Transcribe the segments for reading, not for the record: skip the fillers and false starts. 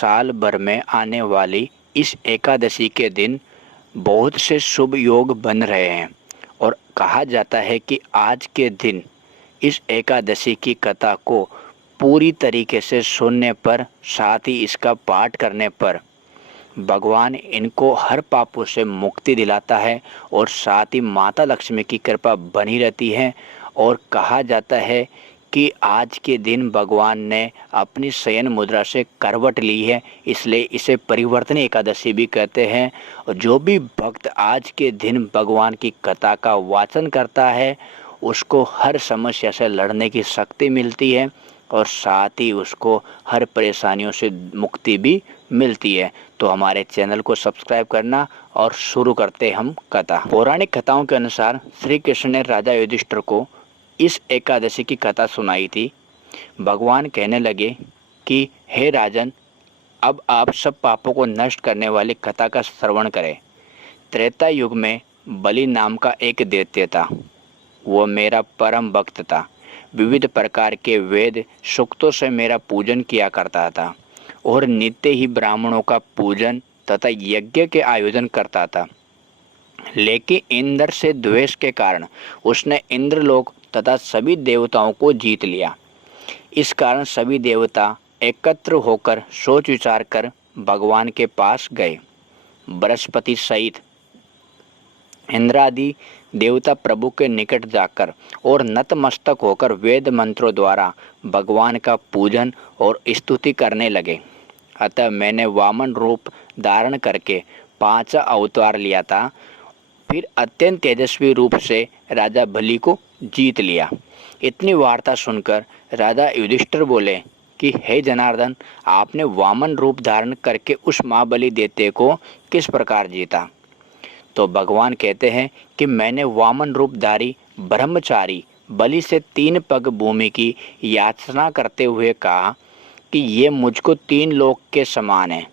साल भर में आने वाली इस एकादशी के दिन बहुत से शुभ योग बन रहे हैं और कहा जाता है कि आज के दिन इस एकादशी की कथा को पूरी तरीके से सुनने पर, साथ ही इसका पाठ करने पर भगवान इनको हर पापों से मुक्ति दिलाता है और साथ ही माता लक्ष्मी की कृपा बनी रहती है। और कहा जाता है कि आज के दिन भगवान ने अपनी शयन मुद्रा से करवट ली है, इसलिए इसे परिवर्तन एकादशी भी कहते हैं। और जो भी भक्त आज के दिन भगवान की कथा का वाचन करता है उसको हर समस्या से लड़ने की शक्ति मिलती है और साथ ही उसको हर परेशानियों से मुक्ति भी मिलती है। तो हमारे चैनल को सब्सक्राइब करना और शुरू करते हम कथा। पौराणिक कथाओं के अनुसार श्री कृष्ण ने राजा युधिष्ठिर को इस एकादशी की कथा सुनाई थी। भगवान कहने लगे कि हे राजन, अब आप सब पापों को नष्ट करने वाली कथा का श्रवण करें। त्रेता युग में बलि नाम का एक दैत्य था। वो मेरा परम भक्त था। विविध प्रकार के वेद सूक्तों से मेरा पूजन किया करता था और नित्य ही ब्राह्मणों का पूजन तथा यज्ञ के आयोजन करता था। लेकिन इंद्र से द्वेष के कारण उसने इंद्रलोक तथा सभी देवताओं को जीत लिया। इस कारण सभी देवता एकत्र होकर सोच विचार कर भगवान के पास गए। बृहस्पति सहित इंद्रादि देवता प्रभु के निकट जाकर और नतमस्तक होकर वेद मंत्रों द्वारा भगवान का पूजन और स्तुति करने लगे। अतः मैंने वामन रूप धारण करके 5 अवतार लिया था। फिर अत्यंत तेजस्वी रूप से राजा बलि को जीत लिया। इतनी वार्ता सुनकर राजा युधिष्ठिर बोले कि हे जनार्दन, आपने वामन रूप धारण करके उस महाबली दैत्य को किस प्रकार जीता? तो भगवान कहते हैं कि मैंने वामन रूपधारी ब्रह्मचारी बलि से 3 पग भूमि की याचना करते हुए कहा कि ये मुझको 3 लोक के समान है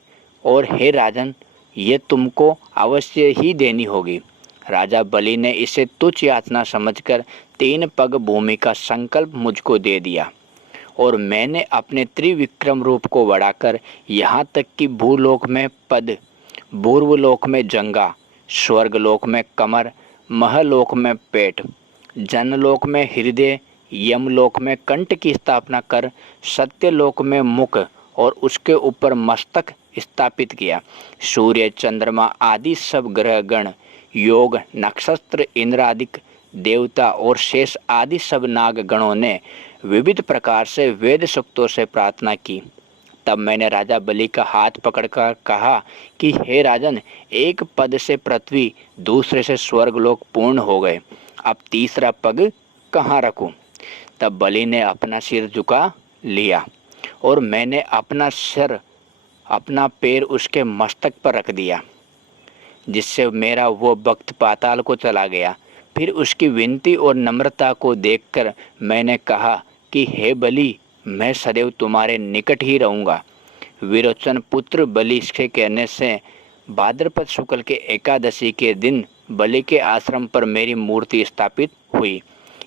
और हे राजन, ये तुमको अवश्य ही देनी होगी। राजा बलि ने इसे तुच्छ याचना समझकर 3 पग भूमि का संकल्प मुझको दे दिया और मैंने अपने त्रिविक्रम रूप को बढ़ाकर यहाँ तक कि भूलोक में पद, भूर्वलोक में जंगा, स्वर्गलोक में कमर, महलोक में पेट, जनलोक में हृदय, यमलोक में कंठ की स्थापना कर सत्यलोक में मुख और उसके ऊपर मस्तक स्थापित किया। सूर्य, चंद्रमा आदि सब ग्रह गण, योग, नक्षत्र, इंद्रादिक देवता और शेष आदि सब नाग गणों ने विविध प्रकार से वेद सूक्तों से प्रार्थना की। तब मैंने राजा बलि का हाथ पकड़कर कहा कि हे राजन, एक पद से पृथ्वी, दूसरे से स्वर्गलोक पूर्ण हो गए। अब तीसरा पग कहाँ रखूं? तब बलि ने अपना सिर झुका लिया और मैंने अपना पैर उसके मस्तक पर रख दिया, जिससे मेरा वो भक्त पाताल को चला गया। फिर उसकी विनती और नम्रता को देखकर मैंने कहा कि हे बलि, मैं सदैव तुम्हारे निकट ही रहूँगा। विरोचन पुत्र बलि के कहने से भाद्रपद शुक्ल के एकादशी के दिन बलि के आश्रम पर मेरी मूर्ति स्थापित हुई।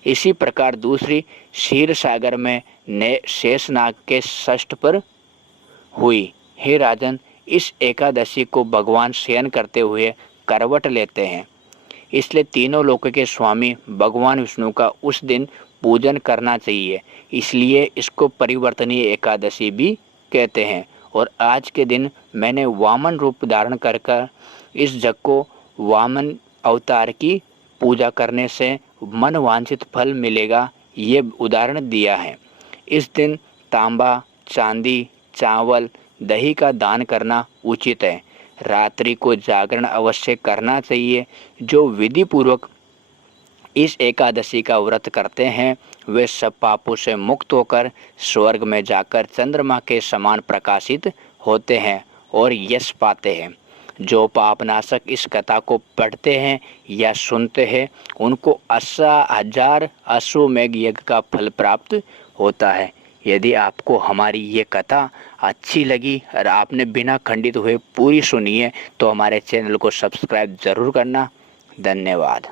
इसी प्रकार दूसरी क्षीर सागर में शेषनाग के षष्ठ पर हुई। हे राजन, इस एकादशी को भगवान शयन करते हुए करवट लेते हैं, इसलिए तीनों लोक के स्वामी भगवान विष्णु का उस दिन पूजन करना चाहिए। इसलिए इसको परिवर्तनीय एकादशी भी कहते हैं। और आज के दिन मैंने वामन रूप धारण कर इस जग को वामन अवतार की पूजा करने से मन वांछित फल मिलेगा, ये उदाहरण दिया है। इस दिन तांबा, चांदी, चावल, दही का दान करना उचित है। रात्रि को जागरण अवश्य करना चाहिए। जो विधि पूर्वक इस एकादशी का व्रत करते हैं वे सब पापों से मुक्त होकर स्वर्ग में जाकर चंद्रमा के समान प्रकाशित होते हैं और यश पाते हैं। जो पापनाशक इस कथा को पढ़ते हैं या सुनते हैं उनको 80,000 अश्वमेघ यज्ञ का फल प्राप्त होता है। यदि आपको हमारी ये कथा अच्छी लगी और आपने बिना खंडित हुए पूरी सुनी है तो हमारे चैनल को सब्सक्राइब ज़रूर करना। धन्यवाद।